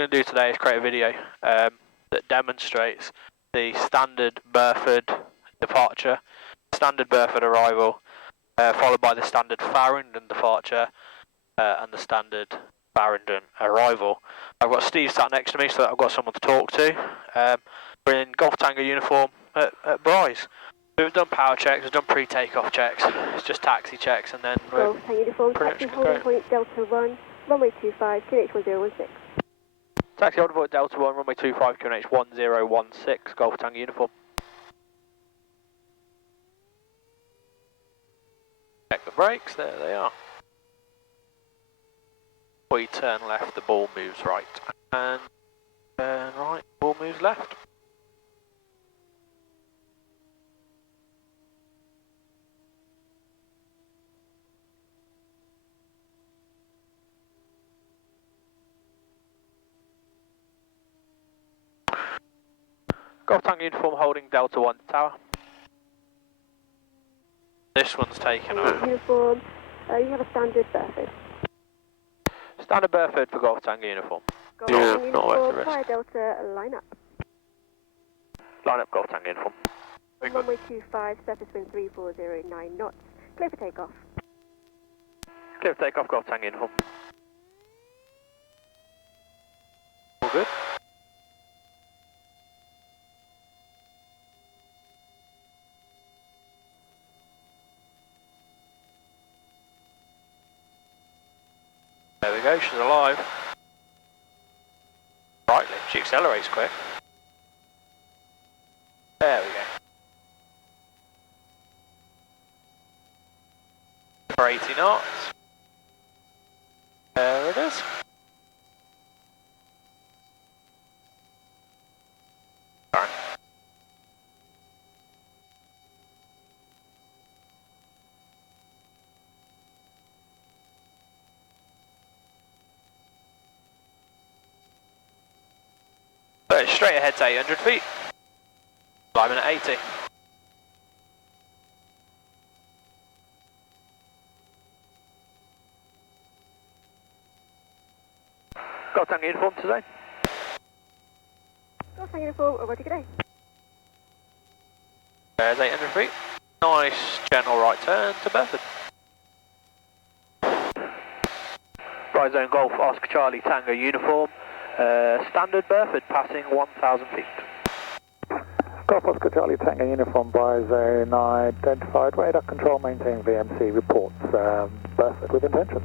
going to do today is create a video that demonstrates the standard Burford departure, standard Burford arrival, followed by the standard Farringdon departure, and the standard Farringdon arrival. I've got Steve sat next to me so that I've got someone to talk to. We're in Golf Tango uniform at Brize. We've done power checks, we've done pre-takeoff checks, it's just taxi checks, and then we're Golf Tango uniform, taxi holding point Delta 1, runway 25, QNH 1016. Taxi holding point Delta 1, runway 25, QNH 1016, Golf Tango uniform. Check the brakes, there they are. We turn left, the ball moves right, and turn right, ball moves left. Golf Tango uniform holding Delta 1 tower. This one's taken over. Uniform, you have a standard Burford. Standard Burford for Golf Tango uniform. Golf Tango uniform, fire Delta, line up. Line up Golf Tango uniform. Runway 25, surface wind 3409 knots. Clear for takeoff. Clear for takeoff, Golf Tango uniform. All good. There we go, she's alive. Right, she accelerates quick. There we go. For 80 knots. There it is. Sorry. So straight ahead to 800 feet. Climbing at 80. Golf Tango uniform today. Golf Tango uniform, ready to go. There's 800 feet. Nice gentle right turn to Burford. Right zone Golf Oscar Charlie Tango uniform. Standard Burford passing 1,000 feet. Golf Oscar Charlie Tango uniform by zone identified. Radar control maintain VMC reports Burford with intentions.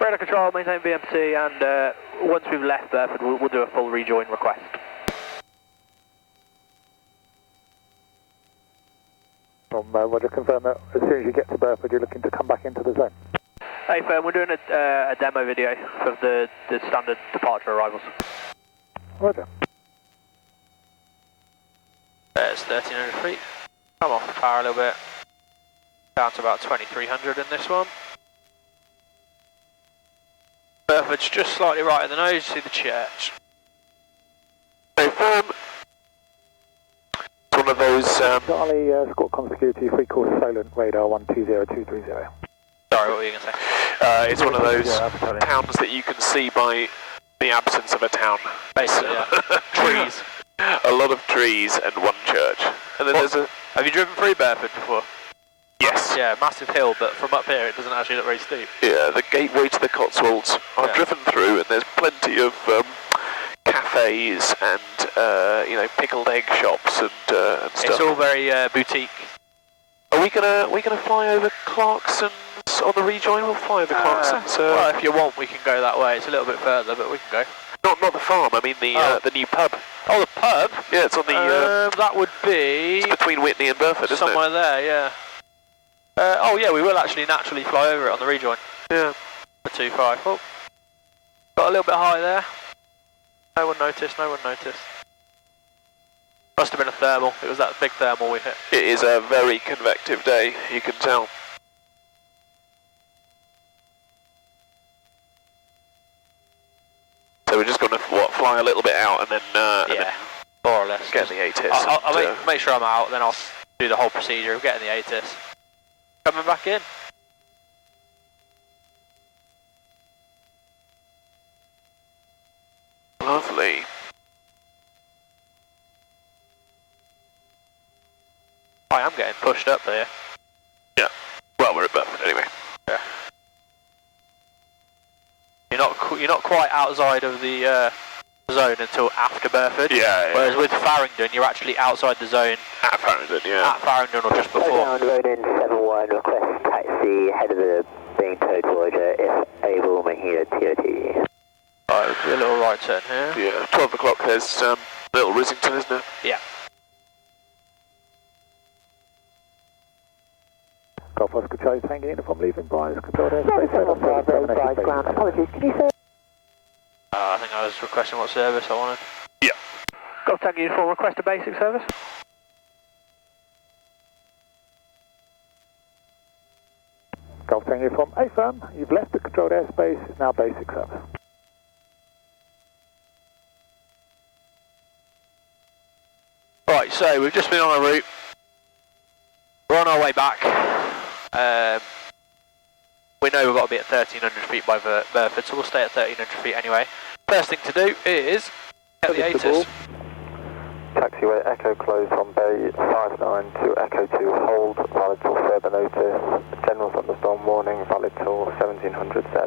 Radar control maintain VMC, and once we've left Burford we'll do a full rejoin request. Roger, confirm that as soon as you get to Burford you're looking to come back into the zone. Hey firm, we're doing a demo video of the standard departure arrivals. Roger. There's 1,300 feet. Come off the power a little bit. Down to about 2,300 in this one. Burford's just slightly right of the nose, you see the church. Hey firm. It's one of those... Charlie, Squawk Com Security, free course silent, radar 120230. Sorry, what were you going to say? it's one of those towns that you can see by the absence of a town. Basically, yeah. Trees. A lot of trees and one church. And then there's a... Have you driven through Burford before? Yes. Yeah, massive hill, but from up here it doesn't actually look very steep. Yeah, the gateway to the Cotswolds. I've driven through and there's plenty of cafes and, you know, pickled egg shops and stuff. It's all very boutique. Are we gonna fly over Clarkson's on the rejoin? We'll fly over Clarkson's. Well, if you want, we can go that way. It's a little bit further, but we can go. Not the farm. I mean the new pub. Oh, the pub? Yeah, it's on the. That would be. It's between Whitney and Burford, isn't it? Somewhere there, yeah. Oh yeah, we will actually naturally fly over it on the rejoin. Yeah. For 2.5. Oh, got a little bit high there. No one noticed. No one noticed. Must have been a thermal. It was that big thermal we hit. It is a very convective day, you can tell. So we're just going to fly a little bit out and then more or less. Get the ATIS. I'll make sure I'm out, then I'll do the whole procedure of getting the ATIS. Coming back in. Lovely. I am getting pushed up there. Yeah. Well, we're at Burford anyway. Yeah. You're not quite outside of the zone until after Burford. Yeah. Whereas with Farringdon, you're actually outside the zone. At Farringdon, yeah. At Farringdon or just before. Down road in 7-1, request taxi, head of the being towed Voyager, if able, making it a TOT. Right, we'll do a little right turn here. Yeah, 12 o'clock, there's Little Rissington, isn't it? Yeah. Golf Oscar Charlie Tango Uniform leaving Brize, controlled airspace. 7 Brize ground. Apologies, can you say? I think I was requesting what service I wanted. Yeah. Golf Tango Uniform, request a basic service. Golf Tango Uniform A-firm, you've left the controlled airspace, it's now basic service. Right, so we've just been on a route. We're on our way back. We know we've got to be at 1300 feet by Burford, so we'll stay at 1300 feet anyway. First thing to do is get the ATIS. Taxiway Echo closed from Bay 59 to Echo 2, hold valid till further notice. General thunderstorm warning valid till 1700 Z.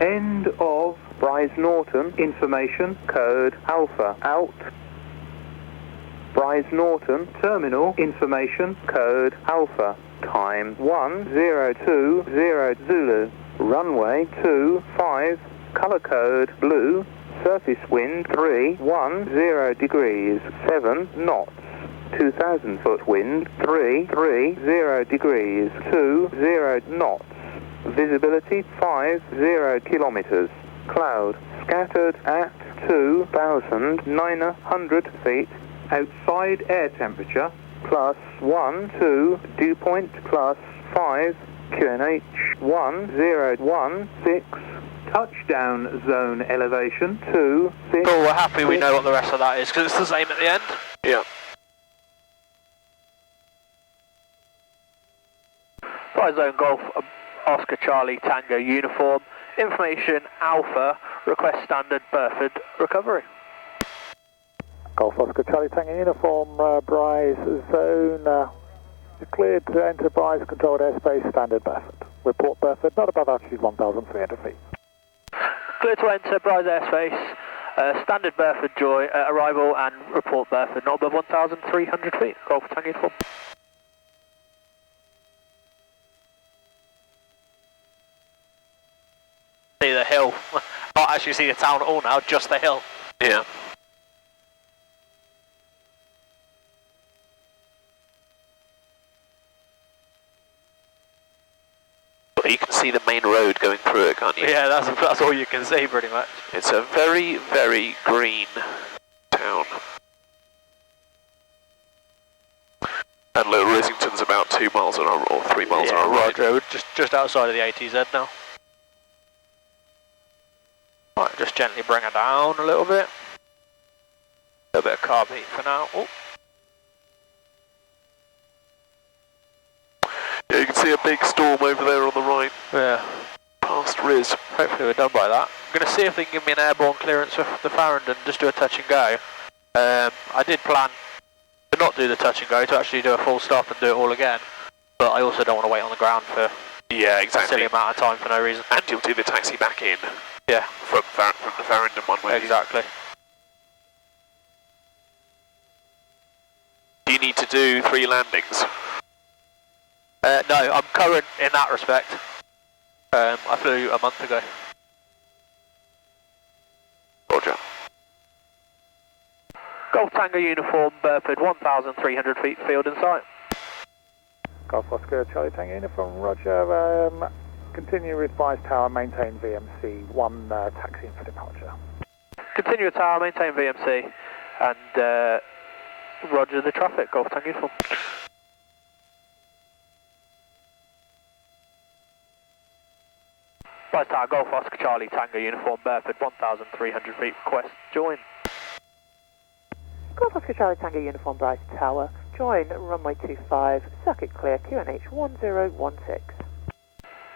End of Brize Norton information code Alpha out. Brize Norton terminal information code Alpha. Time 1020 Zulu. Runway 25, color code blue. Surface wind 310 degrees, 7 knots. 2,000 foot wind 330 degrees, 20 knots. Visibility 50 kilometers. Cloud scattered at 2,900 feet. Outside air temperature +1, 2, dew point +5, QNH 1016. Touchdown zone elevation 2, 6. Cool, we're happy we know what the rest of that is, because it's the same at the end. Yeah. Brize Zone Golf, Oscar Charlie Tango Uniform, information Alpha, request standard Burford recovery. Golf Oscar Charlie Tango Uniform, Brize Zone, cleared to enter Brize controlled airspace, standard Burford. Report Burford, not above altitude 1,300 feet. Clear to enter Brize airspace, standard Burford Joy arrival and report Burford, not above 1,300 feet. Golf Tango Uniform. See the hill. Can't actually see the town at all now, just the hill. Yeah. Well, you can see the main road going through it, can't you? Yeah, that's all you can see pretty much. It's a very, very green town. And Little Rissington's about 2 miles on our, or 3 miles on our right. Roger, we're just outside of the ATZ now. Right, just gently bring her down a little bit. A little bit of carb heat for now. Oh. Yeah, you can see a big storm over there on the right. Yeah. Past Riz. Hopefully we're done by that. I'm going to see if they can give me an airborne clearance for the Farringdon, just do a touch and go. I did plan to not do the touch and go, to actually do a full stop and do it all again. But I also don't want to wait on the ground for Yeah, a exactly. silly amount of time for no reason. And you'll do the taxi back in Yeah, from the Farringdon one way. exactly. Do you need to do 3 landings? No, I'm current in that respect. I flew a month ago. Roger. Golf Tango Uniform, Burford, 1,300 feet, field in sight. Golf Oscar Charlie Tango Uniform, Roger. Continue with Brize Tower, maintain VMC, 1 taxi in for departure. Continue tower, maintain VMC, and roger the traffic, Golf Tango Uniform. Brize Tower, Golf Oscar Charlie Tango Uniform, Burford, 1,300 feet, request join. Golf Oscar Charlie Tango Uniform Brize Tower, join runway 25, circuit clear, QNH 1016.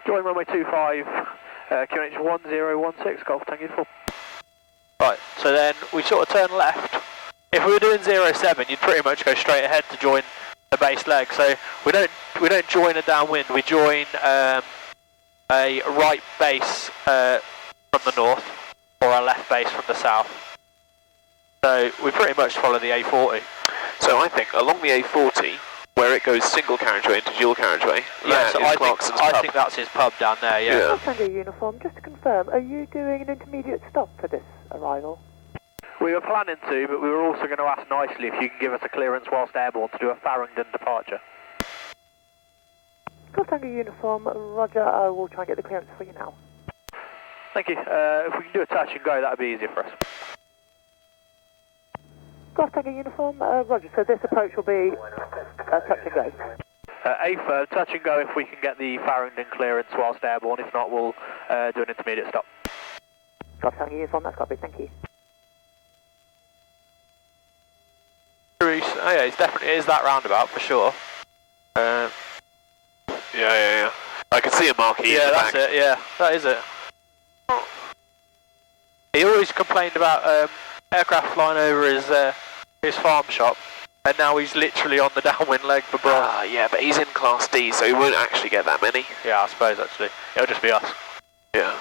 Join runway 25, QNH 1016, Golf Tango Uniform. Right, so then we sort of turn left. If we were doing 07, you'd pretty much go straight ahead to join the base leg. So we don't join a downwind. We join a right base from the north, or a left base from the south. So we pretty much follow the A40. So I think along the A40, where it goes single carriageway into dual carriageway, Yeah, so I pub. think that's his pub down there, yeah. Tango uniform, just to confirm, are you doing an intermediate stop for this arrival? We were planning to, but we were also going to ask nicely if you can give us a clearance whilst airborne to do a Farringdon departure. Golf Tango uniform, roger, I will try and get the clearance for you now. Thank you. If we can do a touch and go, that would be easier for us. Golf Tango uniform, roger, so this approach will be touch and go. A firm, touch and go if we can get the Farringdon clearance whilst airborne. If not, we'll do an intermediate stop. Golf Tango uniform, that's copy, thank you. Oh yeah, it definitely is that roundabout for sure. Yeah. I can see a marquee in the back. Yeah, that's it, yeah, that is it. He always complained about aircraft flying over his farm shop, and now he's literally on the downwind leg for Brize. Ah, yeah, but he's in Class D, so he won't actually get that many. Yeah, I suppose actually. It'll just be us. Yeah.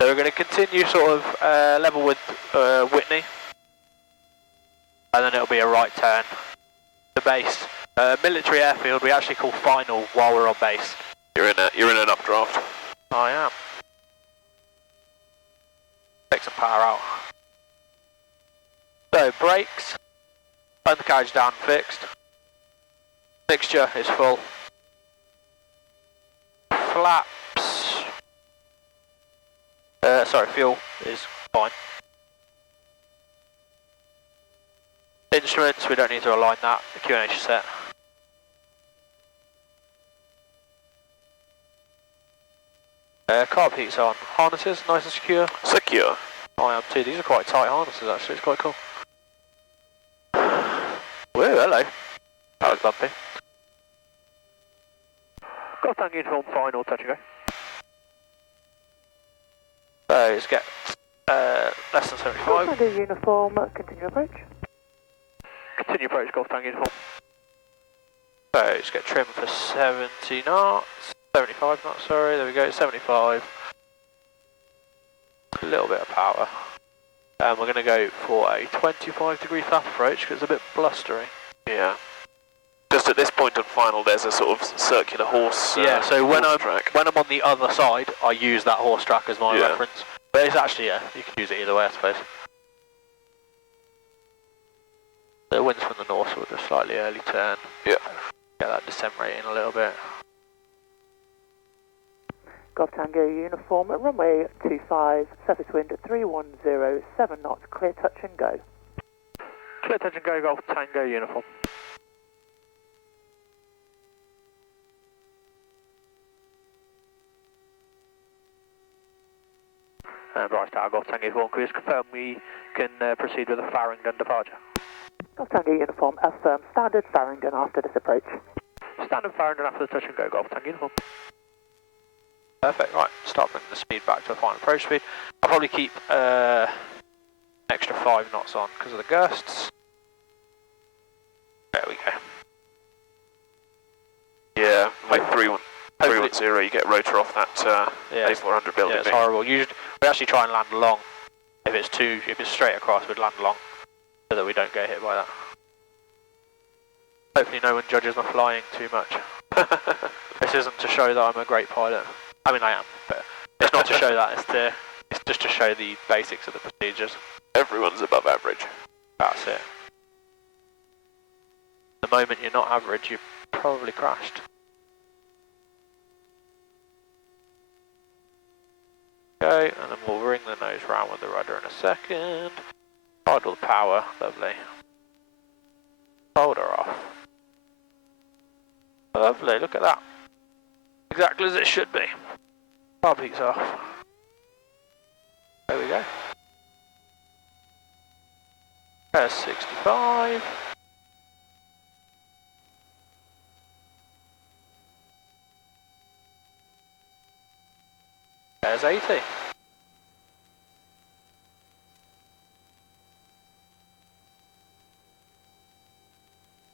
So we're going to continue sort of level with Whitney, and then it'll be a right turn to base. Military airfield we actually call final while we're on base. You're in an updraft. I am. Take some power out. So brakes, undercarriage down fixed. Mixture is full. Flaps. Sorry, fuel is fine. Instruments, we don't need to align that. The QNH is set. Carb heat's on. Harnesses, nice and secure. Secure. I am too. These are quite tight harnesses actually. It's quite cool. Whoa, hello. That was bumpy. Got tank uniform final, touch and go. So let's get less than 75. Golf Tango uniform, continue approach. Continue approach, Golf Tank uniform. So let's get trim for 70 knots. 75 knots, sorry, there we go, 75. A little bit of power. And we're going to go for a 25-degree flap approach because it's a bit blustery. Yeah. Just at this point on final, there's a sort of circular horse. Yeah, so when I'm track. on the other side, I use that horse track as my reference. But it's actually, yeah, you can use it either way, I suppose. The wind's from the north, so we'll do a slightly early turn. Yeah. Get that descent rate in a little bit. Golf Tango uniform, runway 25, surface wind 310, 7 knots, clear touch and go. Clear touch and go, Golf Tango uniform. Brize Tower, Golf Tango uniform, can we just confirm we can proceed with a Farringdon departure? Golf Tango uniform, affirm standard Farringdon after this approach. Standard Farringdon after the touch and go, Golf Tango uniform. Perfect, right, start bringing the speed back to a final approach speed. I'll probably keep extra 5 knots on because of the gusts. There we go. Yeah, with 310 you get rotor off that A400 building. Yeah, it's horrible. Usually, we actually try and land along. If it's straight across, we'd land along so that we don't get hit by that. Hopefully no one judges my flying too much. This isn't to show that I'm a great pilot. I mean, I am, but it's not to show that. It's just to show the basics of the procedures. Everyone's above average. That's it. The moment you're not average, you've probably crashed. Okay, and then we'll ring the nose round with the rudder in a second. Idle power, lovely. Hold her off. Lovely, look at that. Exactly as it should be. Carb heat's off. There we go. There's 65. There's 80.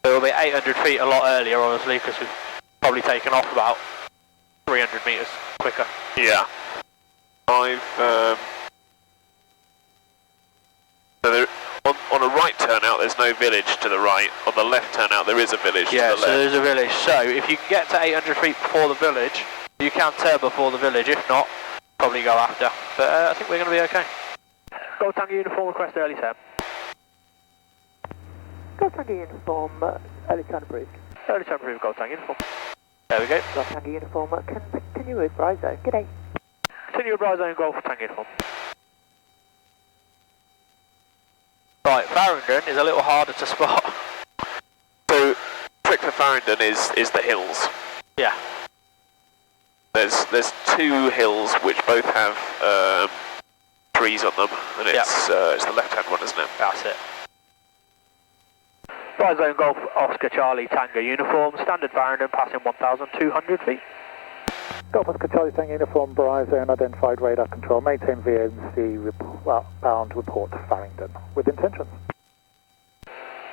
It'll be 800 feet a lot earlier, obviously, because we've probably taken off about 300 metres quicker. Yeah. So there, on a right turnout, there's no village to the right. On the left turnout, there is a village to the left. Yeah, so there's a village. So if you can get to 800 feet before the village, you can turn before the village. If not, probably go after. But I think we're going to be okay. Gold Tango uniform, request early turn. Gold Tango uniform, early turn approved. Early turn approved, Gold Tango uniform. There we go. Gold Tango uniform, continue with Brize. G'day. Continue with Brize and Golf Tango uniform. Right, Farringdon is a little harder to spot. So, trick for Farringdon is the hills. Yeah. There's two hills which both have trees on them, and it's the left-hand one, isn't it? That's it. Brize Zone Golf Oscar Charlie Tango uniform, standard Farringdon passing 1,200 feet. Golf Oscar Charlie Tango uniform, Brize, unidentified radar control, maintain VNC bound report to Farringdon with intentions.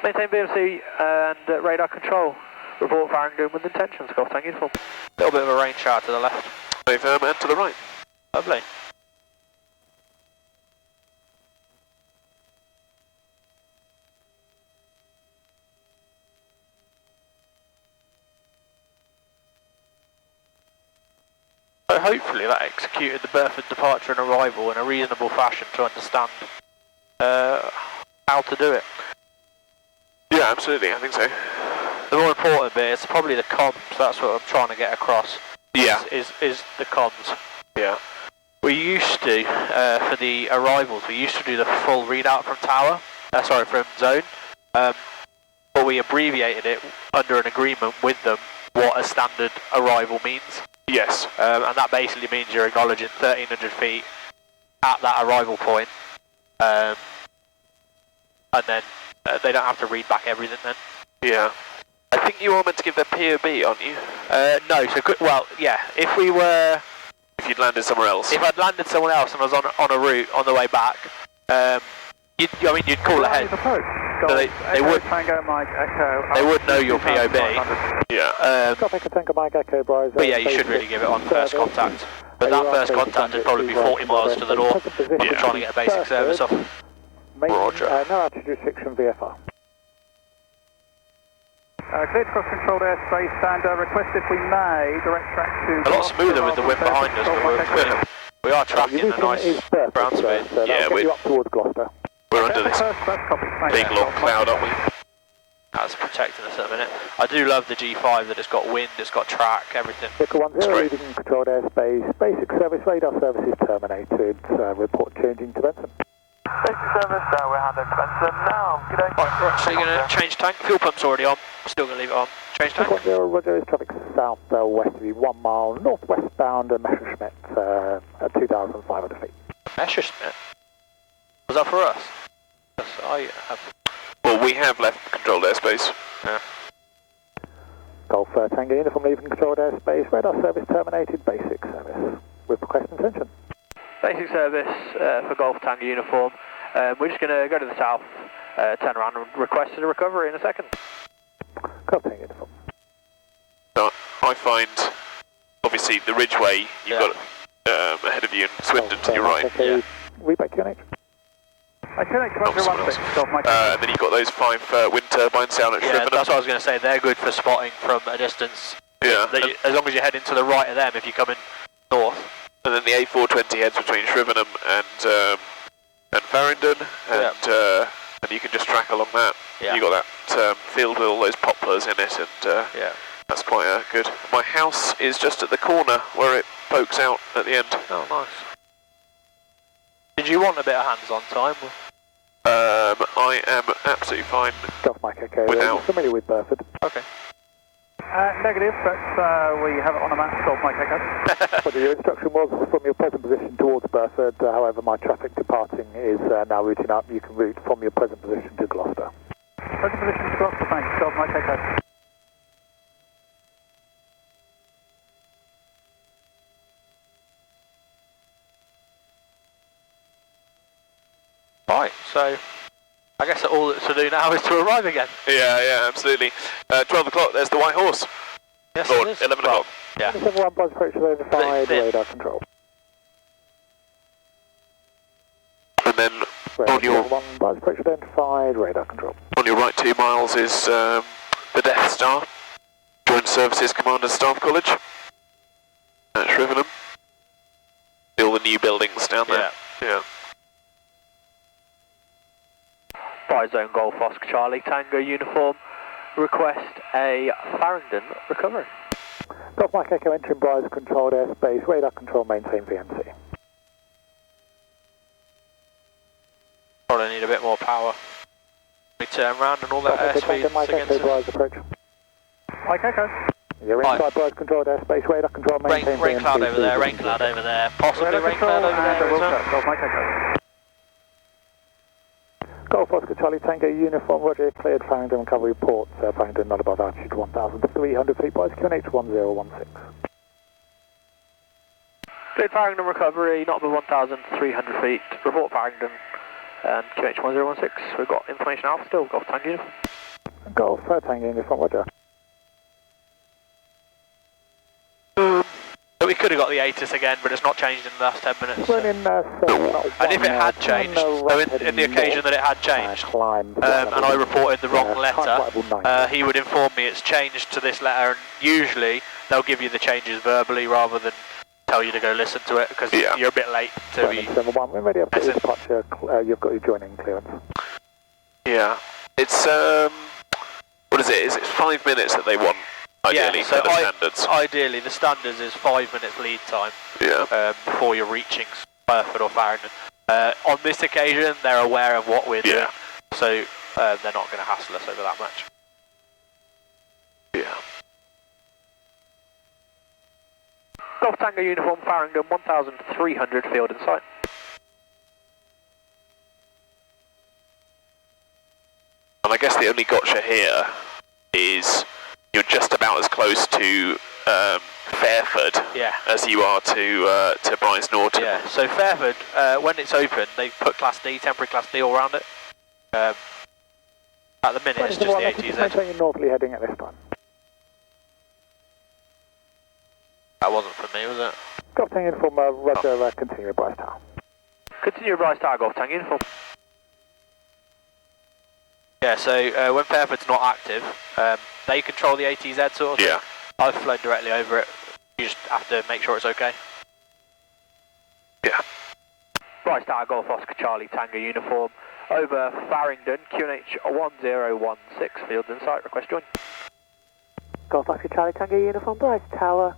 Maintain VMC and radar control, report Farringdon with intentions, Golf Tango uniform. A little bit of a rain shower to the left. Stay firm and to the right. Lovely. So hopefully that executed the Burford departure and arrival in a reasonable fashion to understand how to do it. Yeah, absolutely, I think so. The more important bit is probably the comms. That's what I'm trying to get across. Yeah. Is the comms. Yeah. We used to, for the arrivals, we used to do the full readout from tower, from zone, but we abbreviated it under an agreement with them what a standard arrival means. Yes. And that basically means you're acknowledging 1,300 feet at that arrival point, and then they don't have to read back everything then. Yeah. I think you are meant to give their POB, aren't you? No, well, yeah, if we were... If you'd landed somewhere else. If I'd landed somewhere else and was on a route on the way back, you'd call ahead. So they would. Tango Mike Echo. They would know your POB. Yeah. Copy Tango Mike Echo, Brize. But yeah, you should really give it on first contact. But that first contact would probably be 40 miles to the north. We're trying to get a basic service off. Roger. No altitude restriction VFR. Clear to cross-controlled airspace and request if we may direct track to... A lot smoother with the wind behind us, but we are tracking a nice ground speed. Yeah, we're up towards Gloucester. We're under this big long cloud, aren't we? That's protecting us at the minute. I do love the G5 that it's got wind, it's got track, everything. Vehicle 10, leaving controlled airspace. Basic service, radar services terminated. Report changing to Benson. Basic service, we're handling to Benson now. Good day. Right, we're actually going to change tank. Fuel pump's already on. Still going to leave it on. Change tank. Roger, is traffic south west of you, 1 mile northwestbound Messerschmitt at 2,500 feet. Messerschmitt? Was that for us? Yes, I have. Well, we have left controlled airspace. Yeah. Golf Tango uniform leaving controlled airspace. Radar service terminated. Basic service with request intention. Basic service for Golf Tango uniform. We're just going to go to the south, turn around and request a recovery in a second. Golf Tango uniform. So I find, obviously, the Ridgeway you've got ahead of you and Swindon to your right. Okay. We back QNH. And then you've got those 5 wind turbines down at Shrivenham. That's what I was going to say. They're good for spotting from a distance. Yeah. As long as you're heading to the right of them if you're coming north. And then the A420 heads between Shrivenham and Farringdon, and you can just track along that. Yeah. You got that field with all those poplars in it, and that's quite good. My house is just at the corner where it pokes out at the end. Oh, nice. Did you want a bit of hands-on time? I am absolutely fine. Golf Mike Echo. Without. Familiar with Burford. Okay. Negative, but we have it on a map. Golf Mike Echo. Well, your instruction was from your present position towards Burford. However, my traffic departing is now routing up. You can route from your present position to Gloucester. Present position to Gloucester, thanks. Golf Mike Echo. Right, so I guess that all that's to do now is to arrive again. Yeah, absolutely. 12 o'clock, there's the White Horse. Yes, Or it is. 11 o'clock. Yeah. 71 Buzz approach identified, radar control. And then on your 1 Buzz approach identified, radar control. on your right 2 miles is the Death Star, Joint Services Commander Staff College at Shrivenham. All the new buildings down there. Yeah. Brize Zone Golf Oscar Charlie Tango uniform. Request a Farringdon recovery. Golf Mike Echo entering Brize controlled airspace, radar control maintain VMC. Probably need a bit more power. We turn around and all that airspeed Mike against Echo us. Brize approach. Mike Echo. You're inside Brize controlled airspace, radar control maintain VMC. Rain cloud over there, rain cloud over there, possibly rain cloud over there as well. Golf Mike Echo. Golf Oscar Charlie Tango uniform, Roger, cleared Farringdon recovery port, Farringdon not above altitude 1,300 feet, Brize QNH 1016. Cleared Farringdon recovery, not above 1,300 feet, report Farringdon and QH 1016. We've got information Alpha still, Golf Tango uniform. Golf Tango uniform, Roger. We could have got the ATIS again, but it's not changed in the last 10 minutes. We're in, And if it had changed, so in the occasion that it had changed, and I reported the wrong letter, he would inform me it's changed to this letter, and usually they'll give you the changes verbally rather than tell you to go listen to it, because you're a bit late to be... We're ready up to your departure, you've got your joining clearance. Yeah. It's, what is it? Is it 5 minutes that they want? Ideally, so for the standards. Ideally, the standards is 5 minutes lead time before you're reaching Burford or Farringdon. On this occasion, they're aware of what we're doing, so they're not going to hassle us over that much. Yeah. Golf Tango uniform, Farringdon, 1,300 field in sight. And I guess the only gotcha here is you're just about as close to Fairford as you are to Brize Norton. Yeah, so Fairford, when it's open, they put Class D, temporary Class D all around it. At the minute, it's just the ATZ. You're northerly heading at this time. That wasn't for me, was it? Golf Tango uniform, Roger, continue Brize Tower. Continue Brize Tower, Golf Tango uniform. Yeah, so when Fairford's not active, they control the ATZ sort of thing. Yeah. I've flown directly over it. You just have to make sure it's okay. Yeah. Brize Tower, Golf Oscar Charlie Tango uniform. Over Farringdon, QNH 1016, fields in sight, request join. Golf Oscar Charlie Tango uniform, Brize Tower.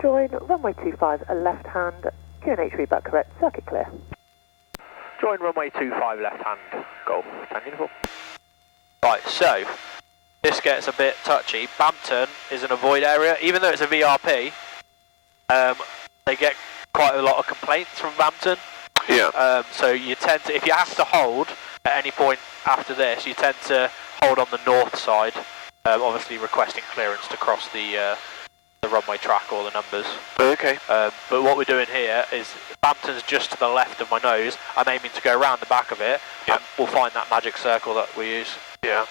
Join runway 25, left hand, QNH feedback correct, circuit clear. Join runway 25, left hand, Golf Tango uniform. Right, so this gets a bit touchy. Bampton is an avoid area, even though it's a VRP. They get quite a lot of complaints from Bampton. Yeah. So you tend to, if you have to hold at any point after this, you tend to hold on the north side, obviously requesting clearance to cross the runway track or the numbers. Okay. But what we're doing here is Bampton's just to the left of my nose. I'm aiming to go around the back of it, and we'll find that magic circle that we use. Yeah.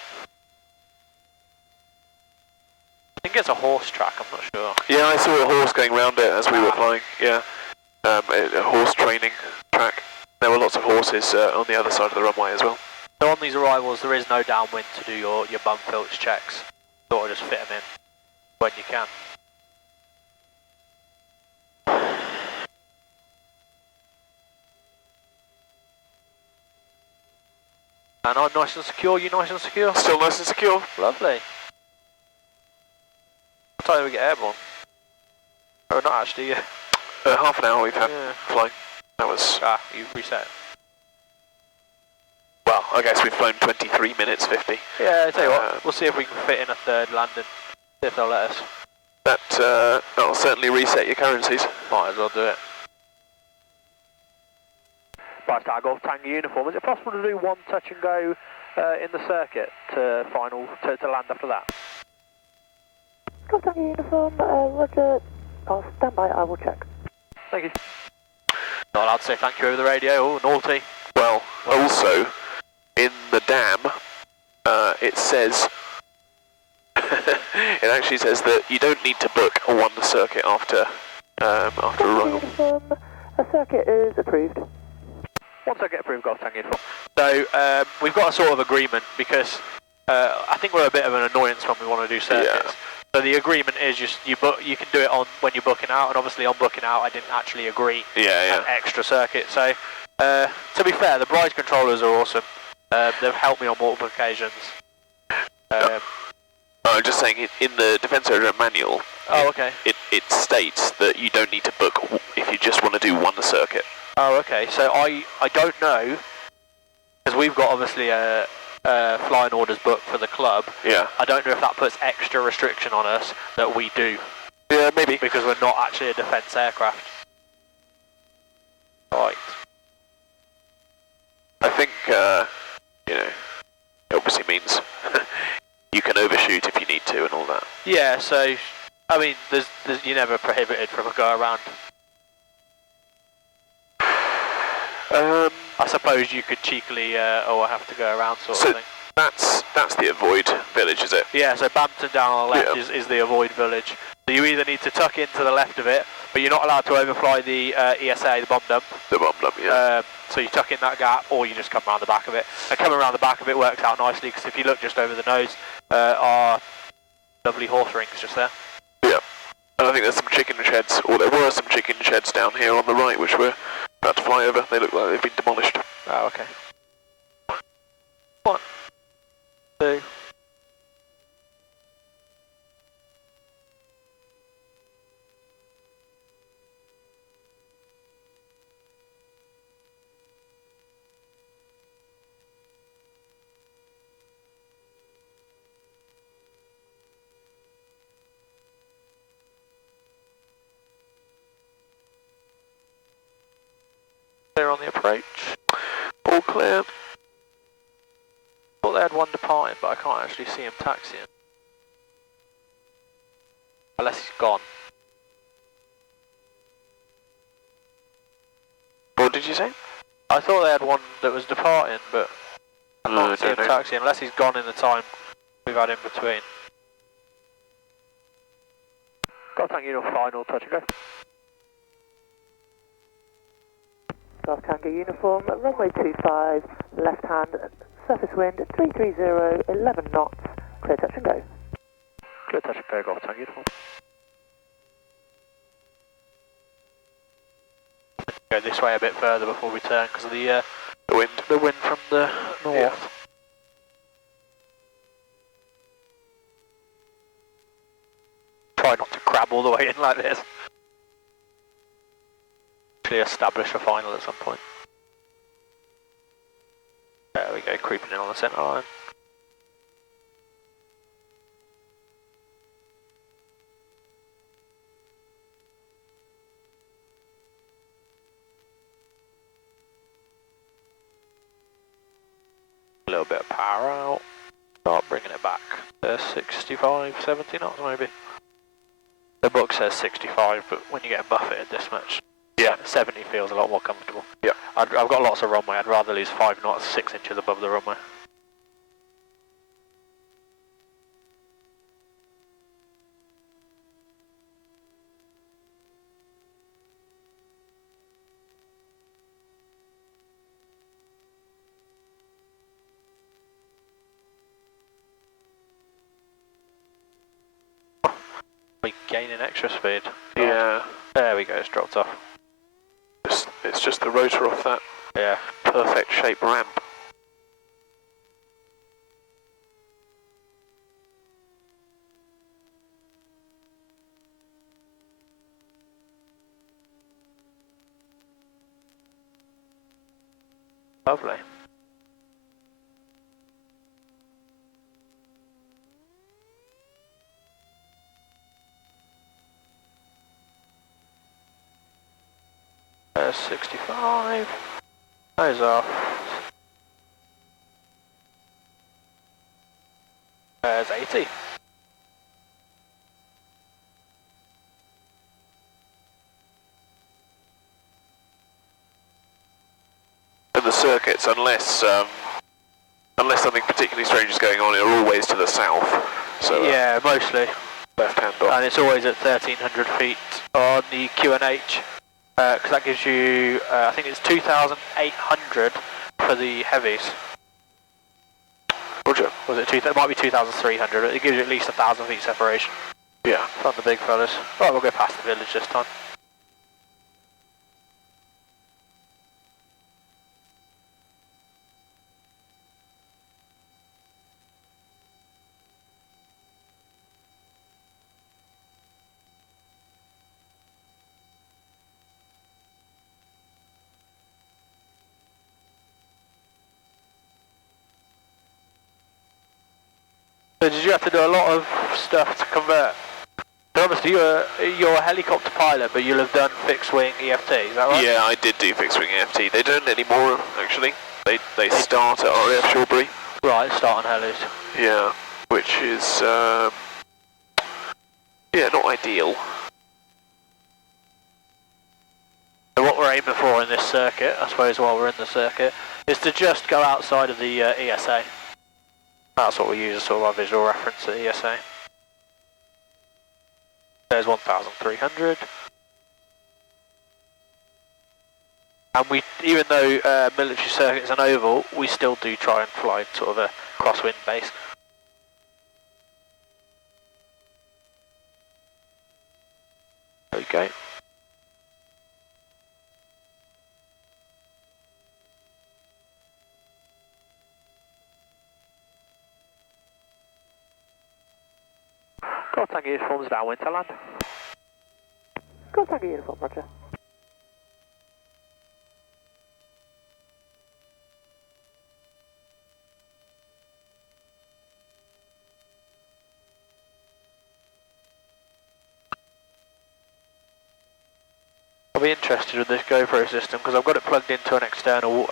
I think it's a horse track, I'm not sure. Yeah, I saw a horse going round it as we were flying. Yeah. A horse training track. There were lots of horses on the other side of the runway as well. So on these arrivals, there is no downwind to do your bump filch checks. Sort of just fit them in when you can. And I'm nice and secure, you nice and secure? Still nice and secure. Lovely. What time do we get airborne? Oh, not actually, yeah. Half an hour we've had flying. That was... you reset it. Well, I guess we've flown 23 minutes 50. Yeah, I tell you what, we'll see if we can fit in a third landing. See if they'll let us. That'll certainly reset your currencies. Might as well do it. Brize Tower Golf Tango uniform. Is it possible to do one touch and go in the circuit to land after that? Golf Tango uniform, Roger. I'll stand by, I will check. Thank you. Not allowed to say thank you over the radio. Oh, naughty. Well, also, in the dam, it says, it actually says that you don't need to book a one circuit after arrival. Uniform, a circuit is approved. One circuit approved, Golf Tango Uniform. So we've got a sort of agreement because I think we're a bit of an annoyance when we want to do circuits. Yeah. So the agreement is just you can do it on when you're booking out, and obviously on booking out I didn't actually agree an extra circuit. So to be fair, the Brize controllers are awesome. They've helped me on multiple occasions. I'm just saying, in the Defence Area Manual, Oh, okay. it states that you don't need to book if you just want to do one circuit. Oh, okay. So I don't know, because we've got obviously flying orders booked for the club. Yeah. I don't know if that puts extra restriction on us that we do. Yeah, maybe. Because we're not actually a defence aircraft. Right. I think, you know, it obviously means you can overshoot if you need to and all that. Yeah, so, I mean, you're never prohibited from a go around. I suppose you could cheekily, I have to go around sort of thing. That's the avoid village, is it? Yeah, so Bampton down on the left is the avoid village. So you either need to tuck in to the left of it, but you're not allowed to overfly the ESA, the bomb dump. The bomb dump, yeah. So you tuck in that gap, or you just come around the back of it. And coming around the back of it works out nicely, because if you look just over the nose, are lovely horse rings just there. Yeah. And I think there's some chicken sheds, or there were some chicken sheds down here on the right, which we're about to fly over. They look like they've been demolished. Oh, okay. 1, 2. Clear on the approach. All clear. Thought they had one departing, but I can't actually see him taxiing. Unless he's gone. What did you say? I thought they had one that was departing, but I No, can't see him taxiing, unless he's gone in the time we've had in between. Got thank you, final touch and go. Golf Tango Uniform, runway 25, left hand, surface wind 330, 11 knots, clear touch and go. Clear touch and go, Golf Tango Uniform. Go this way a bit further before we turn because of the wind. The wind from the north. Yeah. Try not to crab all the way in like this. Actually establish a final at some point. There we go, creeping in on the centre line. A little bit of power out. Start bringing it back. 65, 70 knots maybe. The book says 65, but when you get buffeted this much, 70 feels a lot more comfortable. Yeah. I've got lots of runway. I'd rather lose 5 knots 6 inches above the runway. We're gaining extra speed. Yeah. There we go, it's dropped off. It's just the rotor off that perfect shaped ramp. Lovely. There's 65. Those off. There's 80. And the circuits, unless Unless something particularly strange is going on, it'll always to the south. So yeah, mostly. left hand off. And it's always at 1,300 feet on the QNH, because that gives you, I think it's 2,800 for the heavies. Roger. Was it it might be 2,300, it gives you at least 1,000 feet separation Yeah. from the big fellas. Right, we'll go past the village this time. So did you have to do a lot of stuff to convert? So obviously you're a helicopter pilot, but you'll have done fixed wing EFT, is that right? Yeah, I did do fixed wing EFT. They don't anymore, actually. They start at RAF Shawbury. Right, start on helis. Yeah, which is, yeah, not ideal. So what we're aiming for in this circuit, I suppose while we're in the circuit, is to just go outside of the ESA. That's what we use as sort of our visual reference at ESA. There's 1,300. And we, even though military circuit's an oval, we still do try and fly sort of a crosswind base. Okay. Got tango uniforms downwind to land. Got tango uniform, roger. I'll be interested with this GoPro system because I've got it plugged into an external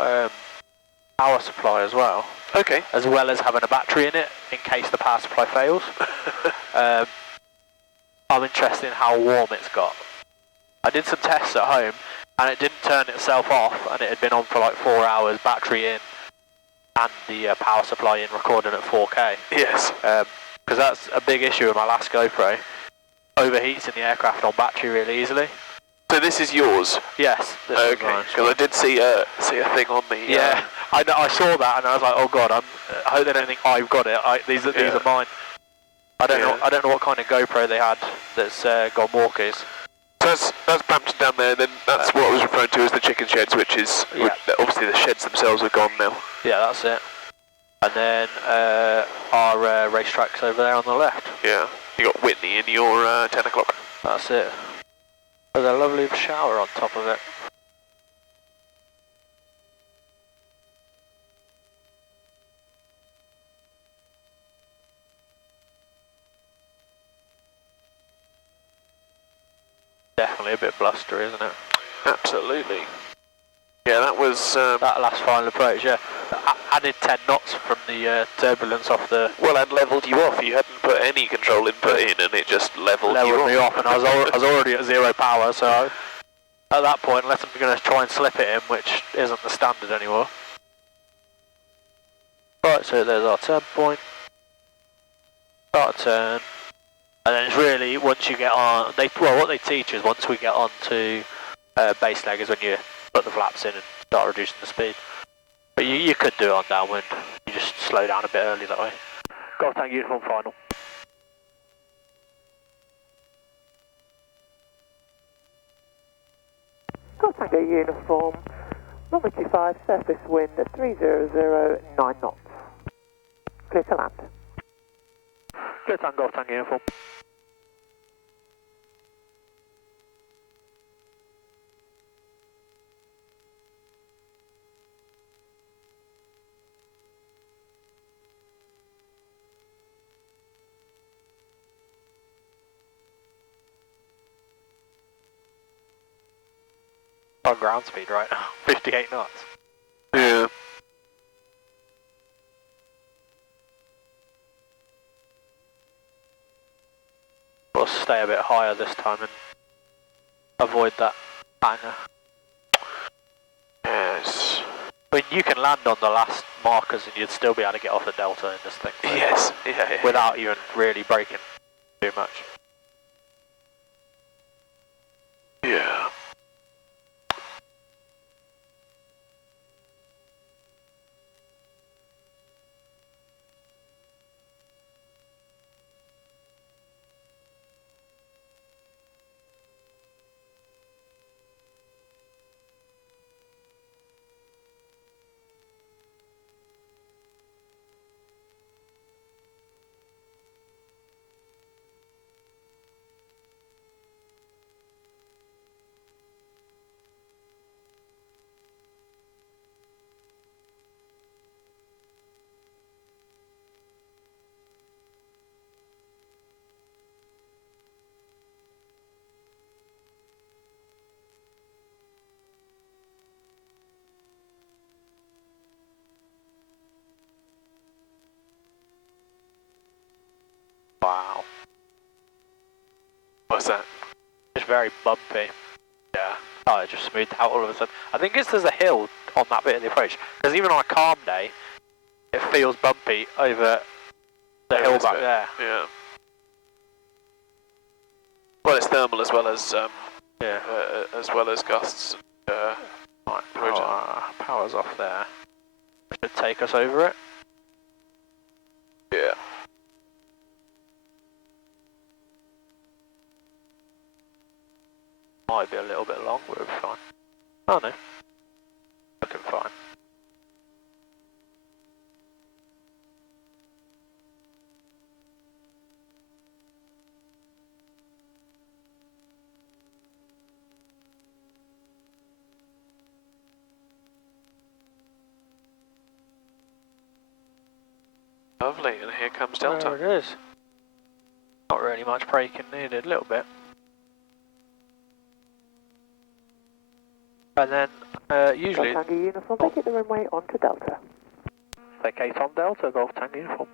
power supply as well. Okay. As well as having a battery in it in case the power supply fails. I'm interested in how warm it's got. I did some tests at home and it didn't turn itself off and it had been on for like 4 hours, battery in and the power supply in, recording at 4K. Yes. Because that's a big issue with my last GoPro. Overheats in the aircraft on battery really easily. So this is yours? Yes. Okay, because I did see a thing on the... Yeah, I saw that and I was like, oh god, I hope they don't think I've got it. These are mine. I don't know what kind of GoPro they had that's got walkies. So that's Brampton down there, then that's what I was referring to as the chicken sheds, which is... Yeah. Obviously the sheds themselves are gone now. Yeah, that's it. And then our racetrack's over there on the left. Yeah, you got Whitney in your 10 o'clock. That's it. There's a lovely shower on top of it. Definitely a bit blustery, isn't it? Absolutely. Yeah, that was... that last final approach, yeah. Added 10 knots from the turbulence off the... Well, and levelled you off. You hadn't put any control input in and it just levelled me off. And I was already at 0 power, so at that point, unless I'm going to try and slip it in, which isn't the standard anymore. Right, so there's our turn point. Start a turn. And then it's really, once you get on, what they teach is once we get on to base leg is when you put the flaps in and start reducing the speed. But you could do it on downwind. You just slow down a bit early that way. Golf Tank uniform final. Golf Tango uniform, runway 25, surface wind at 300, 9 knots. Clear to land. Clear to land, Golf Tank uniform. Our ground speed right now, 58 knots. Yeah. We'll stay a bit higher this time and avoid that hanger. Yes. I mean, you can land on the last markers and you'd still be able to get off the delta in this thing. So Yes, yeah. without even really braking too much. Yeah. Wow. What's that? It's very bumpy. Yeah. Oh, it just smoothed out all of a sudden. I think it's there's a hill on that bit of the approach. Because even on a calm day, it feels bumpy over the hill back there. Yeah. Well, it's thermal as well as gusts. Right, power's off there. Should take us over it. Yeah. Might be a little bit long, but we'll be fine. Oh no. Looking fine. Lovely, and here comes Delta. There it is. Not really much braking needed, a little bit. And then, usually... Golf Tango Uniform, make it the runway onto Delta. Okay, Tom Delta, Golf Tango Uniform.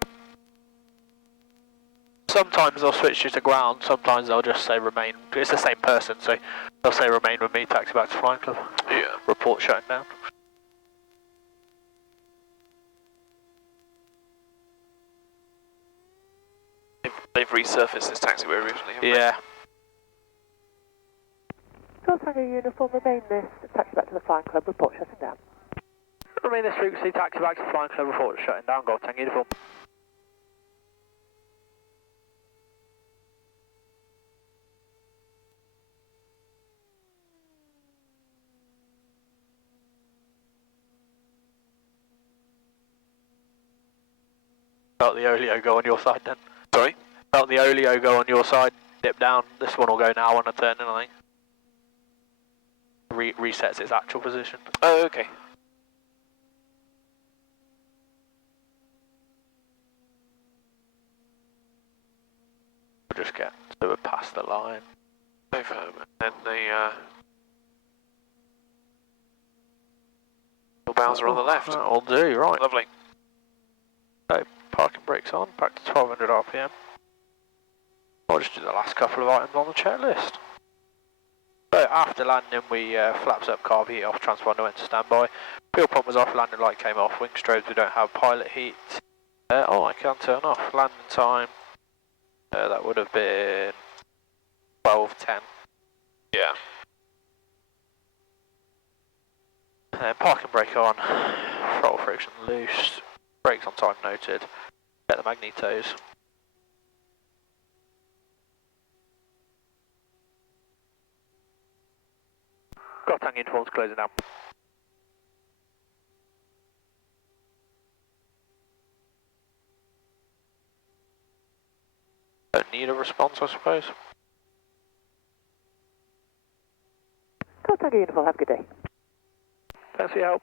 Sometimes they'll switch you to ground, sometimes they'll just say remain. It's the same person, so they'll say remain with me, taxi back to Flying Club. Yeah. Report shutting down. They've resurfaced this taxiway originally, haven't Yeah. Golf Tango Uniform, remain this, taxi back to the Flying Club, report shutting down. Remain this frequency, taxi back to Flying Club, report shutting down, Golf Tango Uniform. Felt the oleo go on your side then. Sorry? Felt the oleo go on your side, dip down. This one will go now on a turn in, I think. Resets its actual position. Oh, okay. We'll just get so we're past the line. And then the bows are on the left. That'll do, right. Lovely. So, parking brakes on, back to 1200 RPM. I'll just do the last couple of items on the checklist. So, after landing, we flaps up, carb heat off, transponder went to standby. Fuel pump was off, landing light came off, wing strobes, we don't have pilot heat. I can turn off. Landing time, that would have been 12:10. Yeah. Parking brake on, throttle friction loose, brakes on time noted, set the magnetos. Got tank uniforms closing down. Don't need a response, I suppose. Golf Tango Uniform, have a good day. Thanks for your help.